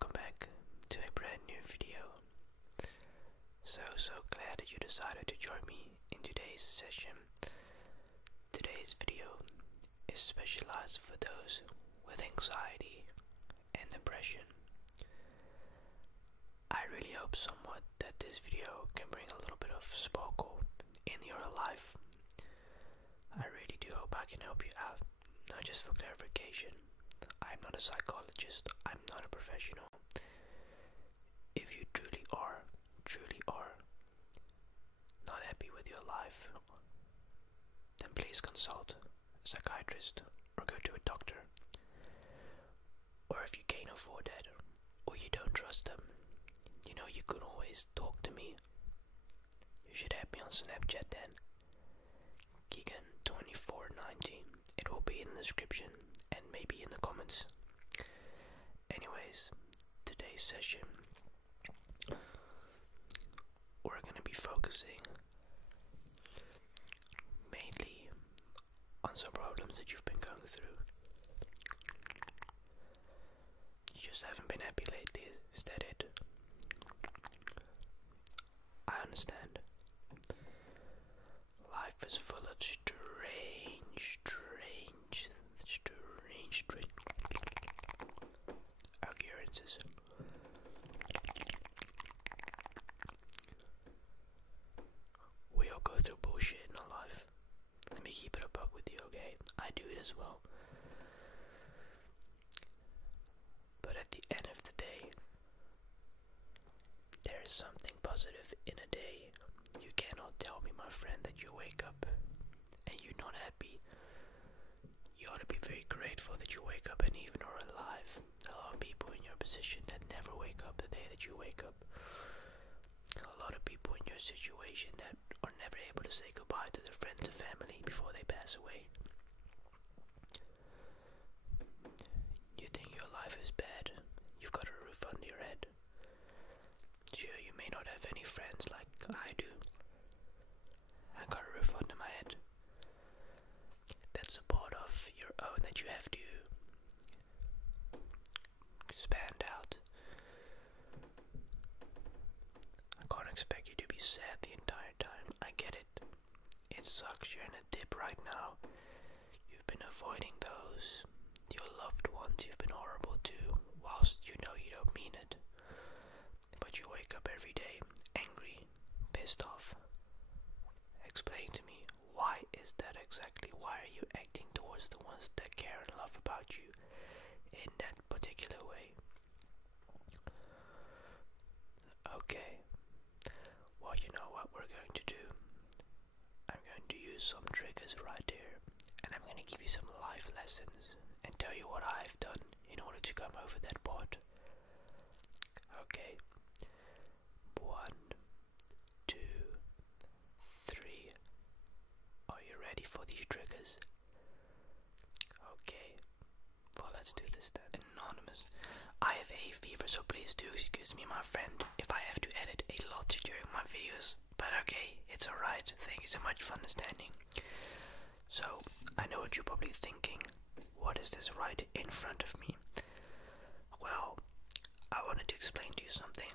welcome back to a brand new video. So glad that you decided to join me in today's session. Today's video is specialized for those with anxiety and depression. I really hope somewhat that this video can bring a little bit of sparkle in your life. I really do hope I can help you out. Not just for clarification, I'm not a psychologist, I'm not a professional. If you truly are not happy with your life, then please consult a psychiatrist or go to a doctor. Or if you can't afford that, or you don't trust them, you could always talk to me. You should have me on Snapchat then. Keegan2490. It will be in the description and maybe in the comments. Anyways, today's session, we're going to be focusing mainly on some problems that you've been going through. You just haven't been happy lately, is that it? I understand. Life is full of strange occurrences. We all go through bullshit in our life. Let me keep it a buck with you, okay? I do it as well. But at the end of the day, there is something positive in a day. You cannot tell me, my friend, that you wake up and you're not happy. You ought to be very grateful that you wake up and even are alive. A lot of people in your position that never wake up the day that you wake up. A lot of people in your situation that are never able to say goodbye to their friends and family before they pass away. You think your life is bad, you've got a roof under your head. Sure, you may not have any friends like I do. I got a roof under my head. That's a part of your own that you have to expand out. I can't expect you to be sad the entire time. I get it. It sucks, you're in a dip right now. You've been avoiding those. Your loved ones you've been horrible to, whilst you know you don't mean it. But you wake up every day angry, pissed off. Explain to me, why is that exactly? Why are you acting towards the ones that care and love about you in that particular way? Okay, well, you know what we're going to do? I'm going to use some triggers right here, and I'm going to give you some life lessons and tell you what I've done in order to come over that part. Okay. 1, 2, 3. Are you ready for these triggers? Okay. Well, let's do this then. Anonymous. I have hay fever, so please do excuse me, my friend, if I have to edit a lot during my videos. But okay, it's alright. Thank you so much for understanding. So, I know what you're probably thinking. What is this right in front of me? Well, I wanted to explain to you something.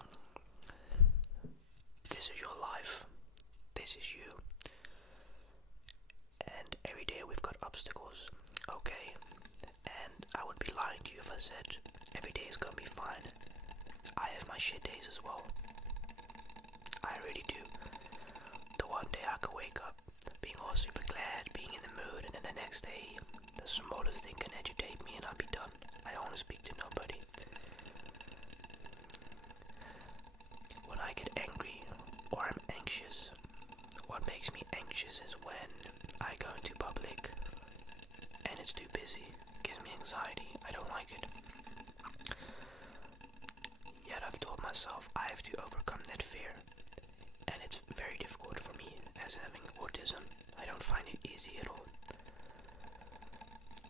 This is your life. This is you. And every day we've got obstacles. Okay? And I would be lying to you if I said every day is gonna be fine. I have my shit days as well. I really do. The one day I could wake up being all super glad, being in the mood, and then the next day the smallest thing can agitate me and I'll be done. I don't want to speak to nobody. When I get angry or I'm anxious, what makes me anxious is when I go into public and it's too busy. It gives me anxiety. I don't like it. Yet I've told myself I have to overcome that fear. And it's very difficult for me as having autism. I don't find it easy at all.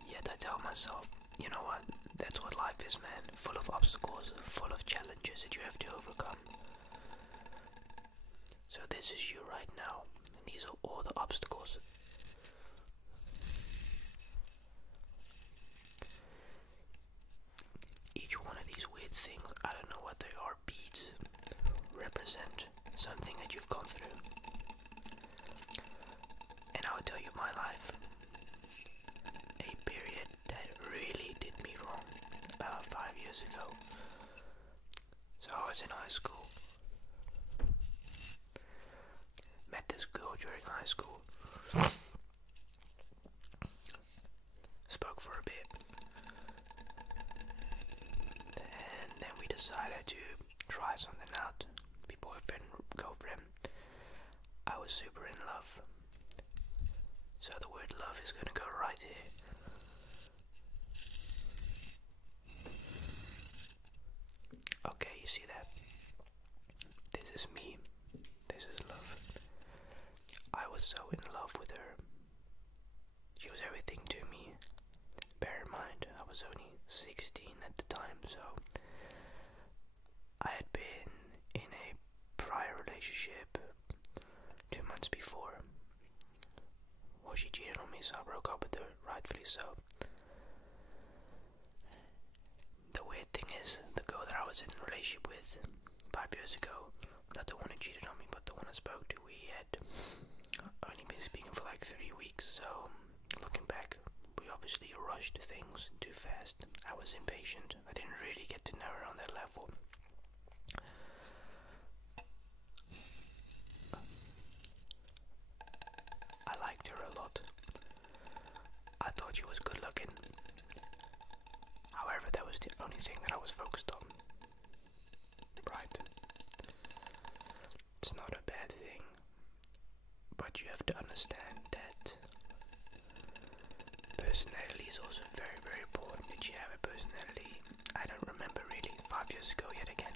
Yet I tell myself, you know what? That's what life is, man. Full of obstacles, full of challenges that you have to overcome. So this is you right now. And these are all the obstacles. Each one of these weird things I represent something that you've gone through. And I will tell you my life. A period that really did me wrong about 5 years ago. So I was in high school. Met this girl during high school. Spoke for a bit. And then we decided to try something out. Be boyfriend, girlfriend. I was super in love. So the word love is gonna go right here. Okay, you see that? This is me. This is love. I was so in love with her. She was everything to me. Bear in mind, I was only 16 at the time, so I had been in a prior relationship 2 months before. Well, she cheated on me, so I broke up with her, rightfully so. The weird thing is, the girl that I was in a relationship with 5 years ago, not the one who cheated on me, but the one I spoke to, we had only been speaking for like 3 weeks, so looking back, we obviously rushed things too fast. I was impatient. I didn't really get to know her on that level. I liked her a lot. I thought she was good looking. However, that was the only thing that I was focused on. Right. It's not a bad thing. But you have to understand that personality is also very, very important. Did you have a personality? I don't remember really. 5 years ago yet again.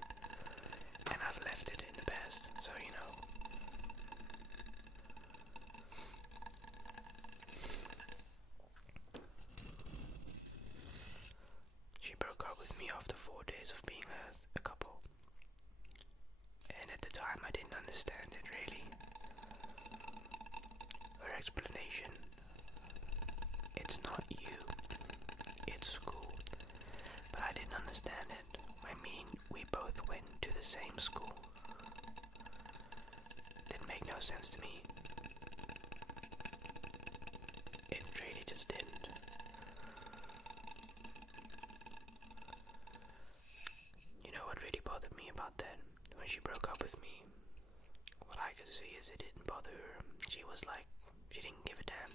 And I've left it in the past, so you know. She broke up with me after 4 days of being a couple. And at the time I didn't understand it really. Her explanation, it's not you, it's school. But I didn't understand it. I mean, we both went to the same school. Didn't make no sense to me. It really just didn't. You know what really bothered me about that? When she broke up with me, what I could see is it didn't bother her. She was like, she didn't give a damn.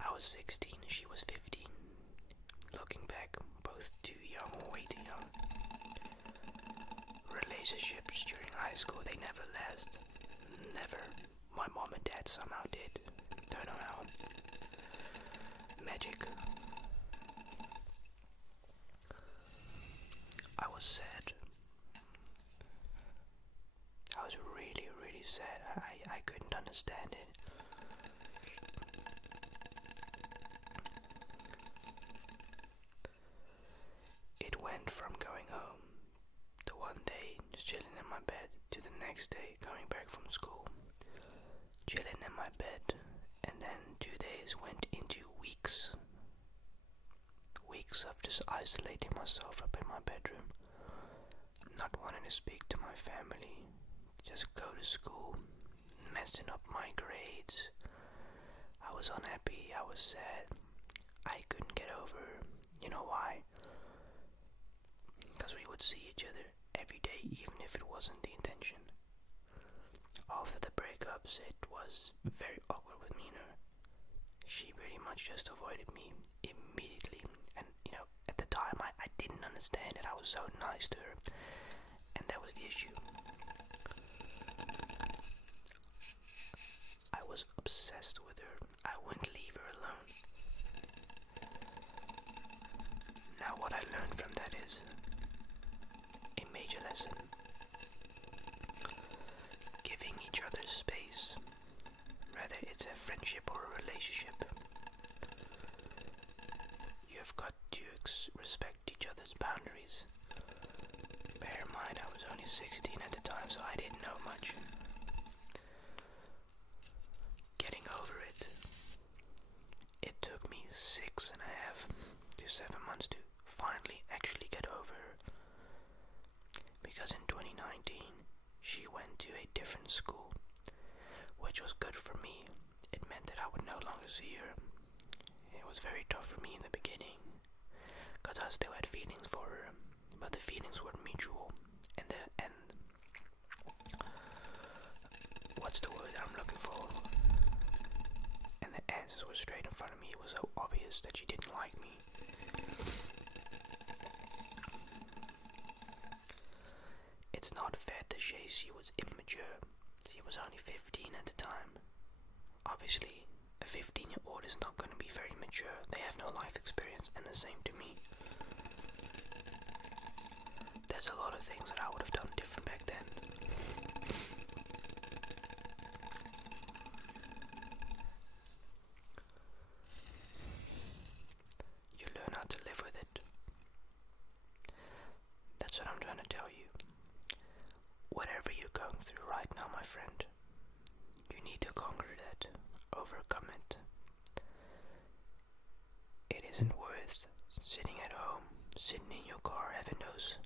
I was 16, she was 15. Looking back, both too young, way too young. Relationships during high school, they never last. Never. My mom and dad somehow did. Don't know how. Magic. I was sad. I was really, really sad. I couldn't understand it. It went from going home the one day, just chilling in my bed, to the next day, coming back from school, chilling in my bed, and then 2 days went into weeks. Weeks of just isolating myself up in my bedroom, not wanting to speak to my family, just go to school, messing up my grades. I was unhappy, I was sad, I couldn't get over her. You know why? Because we would see each other every day, even if it wasn't the intention. After the breakups, it was very awkward with me and her. She pretty much just avoided me immediately. And, you know, at the time, I didn't understand it. I was so nice to her. And that was the issue. I was obsessed with her. I wouldn't leave her alone. Now what I learned from that is a major lesson. Giving each other space, whether it's a friendship or a relationship. You have got to respect each other's boundaries. Bear in mind, I was only 16 at the time, so I didn't know much. Getting over it. It took me 6.5 to 7 months to finally actually get over her. Because in 2019, but the feelings were mutual, and what's the word that I'm looking for? And the answers were straight in front of me. It was so obvious that she didn't like me. It's not fair to say she was immature. She was only 15 at the time. Obviously, a 15-year-old is not going to be very mature. They have no life experience, and the same to me. There's a lot of things that I would have done different back then. You learn how to live with it. That's what I'm trying to tell you. Whatever you're going through right now, my friend, you need to conquer that, overcome it. It isn't worth sitting at home, sitting in your car, having those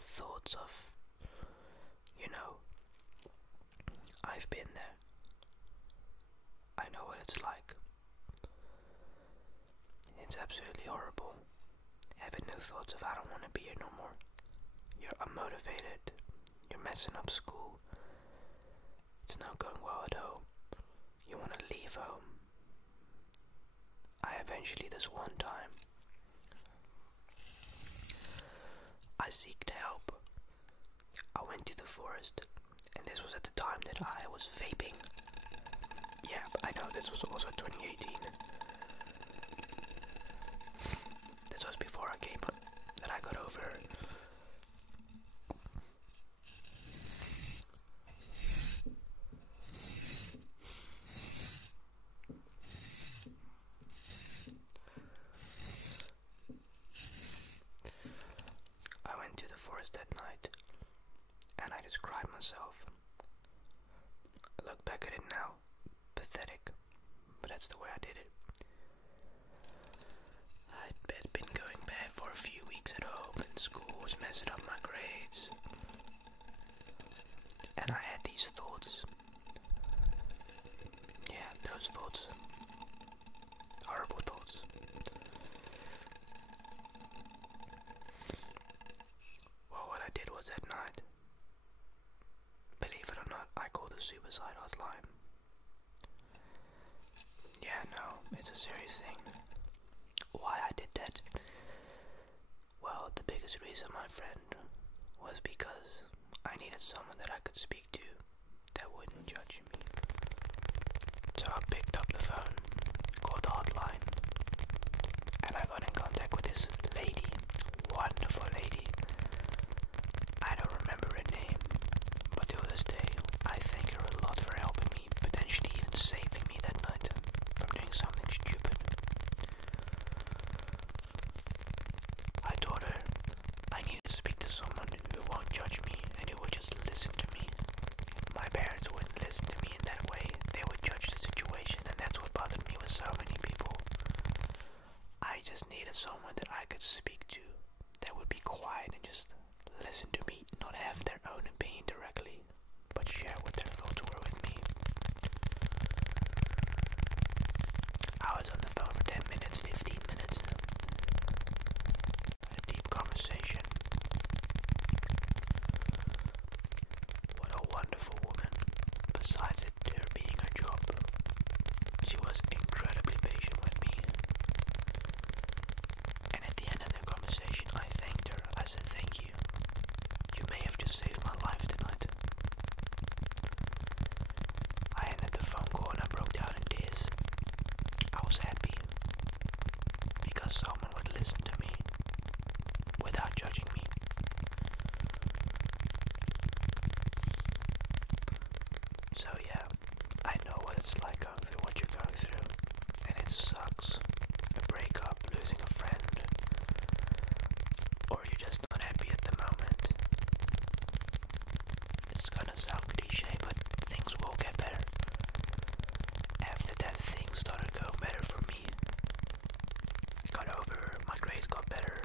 thoughts of, I've been there. I know what it's like. It's absolutely horrible. Having no thoughts of I don't want to be here no more. You're unmotivated. You're messing up school. It's not going well at home. You want to leave home. I eventually, this one time, I seeked help. I went to the forest, and this was at the time that I was vaping. Yeah, I know, this was also 2018. This was before that I got over. I went to the forest that night, and I described myself. I look back at it now, pathetic, but that's the way I did it. I'd been going bad for a few weeks at home, and school was messing up my grades. And I had these thoughts. Yeah, those thoughts. Horrible thoughts. Well, what I did was that night, believe it or not, I called the suicide hotline. Yeah, no, it's a serious thing. Why I did that? Well, the biggest reason, my friend, was because I needed someone that I could speak to that wouldn't judge me. So I picked up the phone, called the hotline, and I got in contact with this lady, wonderful lady. I don't remember her name, but till this day, I thank her a lot for helping me, potentially even saving me that night from doing something stupid. I told her I needed to speak to someone who won't judge me and who will just listen to me. My parents wouldn't listen to me in that way. They would judge the situation, and that's what bothered me with so many people. I just needed someone that I could speak to that would be quiet and just listen to me, not have their own opinion directly, but share what their thoughts were with me. I was on the phone for 10 minutes, 15 minutes. A deep conversation. What a wonderful woman. Besides it, her being her job, she was incredibly patient with me. And at the end of the conversation, I thanked her. I said, thank you. You may have just saved my life tonight. I ended the phone call and I broke down in tears. I was happy because someone would listen to me without judging me. So yeah, I know what it's like going through what you're going through, and it sucks. A breakup, losing a friend, or you're just not happy at the moment. It's gonna sound cliche, but things will get better. After that, things started going better for me. Got over, my grades got better.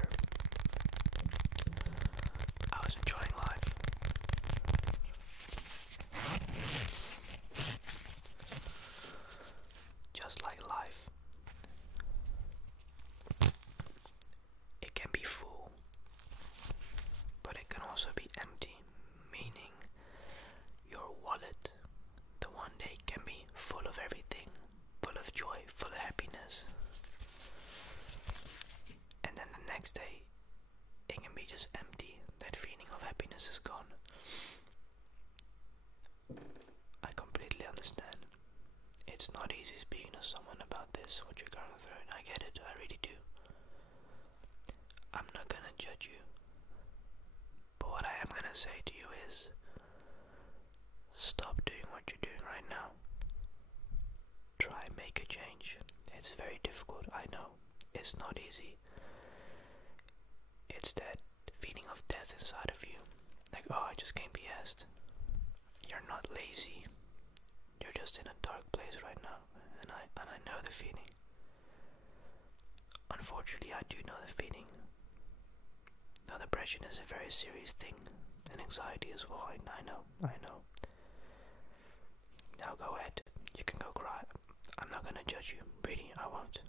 I was enjoying life. Just like life, it can be full, happiness. And then the next day, it can be just empty. That feeling of happiness is gone. I completely understand. It's not easy speaking to someone about this, what you're going through, and I get it, I really do. I'm not gonna judge you. But what I am gonna say to you is, stop doing what you're doing right now. Try and make a change. It's very difficult, I know. It's not easy. It's that feeling of death inside of you. Like, oh, I just can't be asked. You're not lazy. You're just in a dark place right now, and I know the feeling. Unfortunately, I do know the feeling. Now, depression is a very serious thing, and anxiety as well. I know. Now go ahead. You can go cry. I'm not gonna judge you. Really, I won't.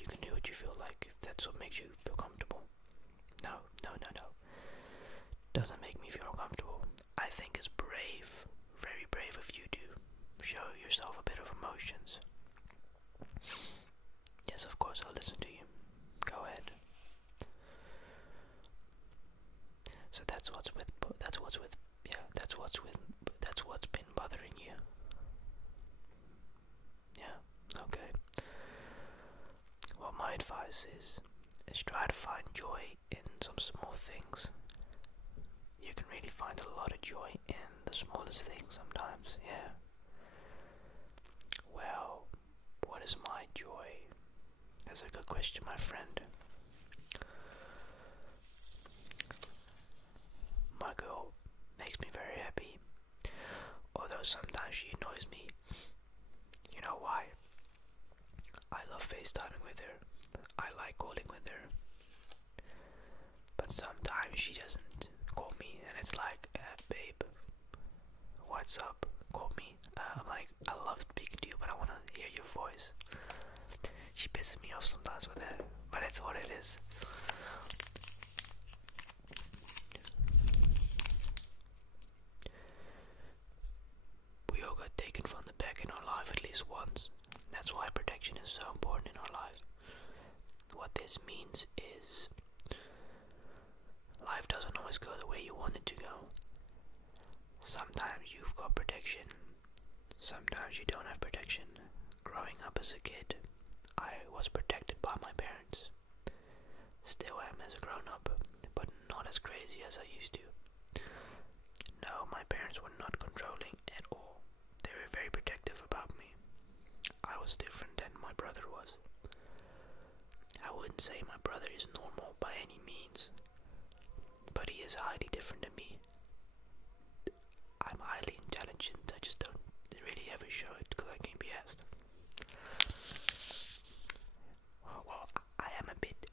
You can do what you feel like if that's what makes you feel comfortable. No. Doesn't make me feel uncomfortable. I think it's brave, very brave of you to show yourself a bit of emotions. Yes, of course, I'll listen to you. Go ahead. So that's what's been bothering you. Yeah, okay. Well, my advice is try to find joy in some small things. You can really find a lot of joy in the smallest things sometimes, yeah. Well, what is my joy? That's a good question, my friend. My girl makes me very happy, although sometimes she annoys me. You know why? I love FaceTiming with her. I like calling with her. But sometimes she doesn't call me, and it's like, babe, what's up? Call me. I'm like, I love speaking to you, but I want to hear your voice. She pisses me off sometimes with that, but it's what it is. We all got taken from the back in our life at least once. That's why protection is so important in our life. What this means is, life doesn't always go the way you want it to go. Sometimes you've got protection, sometimes you don't have protection. Growing up as a kid, I was protected by my parents. Still am as a grown-up, but not as crazy as I used to. No, my parents were not controlling at all. They were very protective about me. I was different than my brother was. I wouldn't say my brother is normal by any means, but he is highly different than me. I'm highly intelligent, I just don't really ever show it because I can't be asked. Well, I am a bit.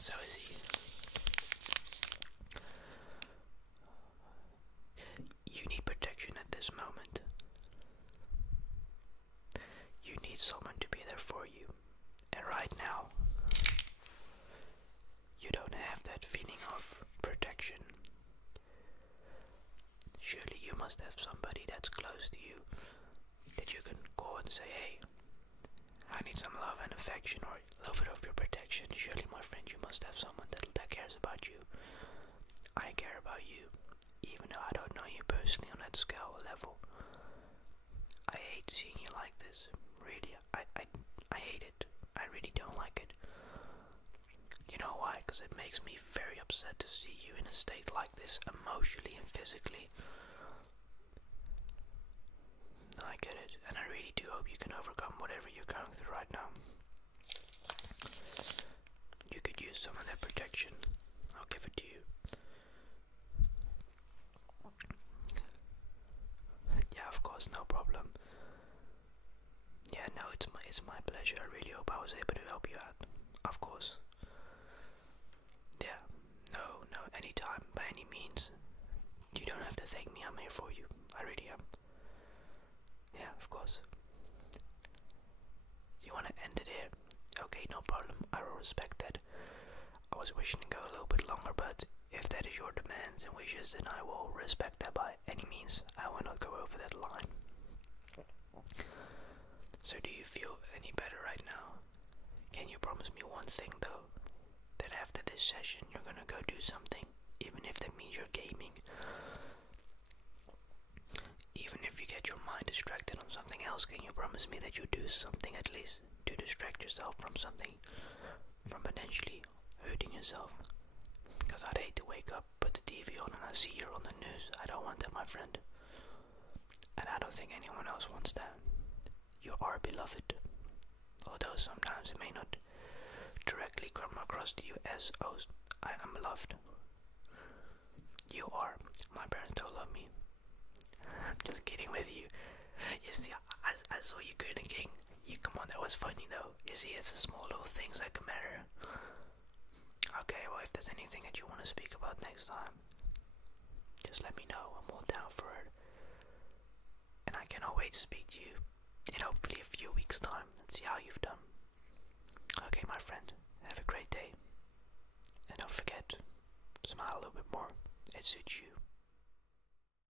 So is he. You need protection at this moment. You need someone to be there for you. And right now, you don't have that feeling of protection. Surely you must have somebody that's close to you that you can call and say, hey, I need some love and affection, or a little bit of your protection. Surely, my friend, you must have someone that cares about you. I care about you, even though I don't know you personally on that scale level. I hate seeing you like this. Really, I hate it. I really don't like it. You know why? Because it makes me very upset to see you in a state like this, emotionally and physically. I get it, and I really do hope you can overcome whatever you're going through right now. You could use some of that protection. I'll give it to you. Yeah, of course, no problem. Yeah, no, it's my pleasure. I really hope I was able to help you out. Of course. Yeah, no, anytime, by any means. You don't have to thank me, I'm here for you. I really am. Yeah, of course. You want to end it here? Okay, no problem. I will respect that. I was wishing to go a little bit longer, but if that is your demands and wishes, then I will respect that by any means. I will not go over that line. So do you feel any better right now? Can you promise me one thing though? That after this session you're gonna go do something, even if that means you're gaming. Even if you get your mind distracted on something else, can you promise me that you do something at least to distract yourself from something, from potentially hurting yourself? Because I'd hate to wake up, put the TV on, and I see you're on the news. I don't want that, my friend. And I don't think anyone else wants that. You are beloved. Although sometimes it may not directly come across to you as, oh, I am beloved. You are. My parents don't love me. I'm just kidding with you. You see, I saw you grinning. You come on, that was funny though. You see, it's the small little things that can matter. Okay, well, if there's anything that you want to speak about next time, just let me know. I'm all down for it. And I cannot wait to speak to you in hopefully a few weeks' time and see how you've done. Okay, my friend, have a great day. And don't forget, smile a little bit more. It suits you.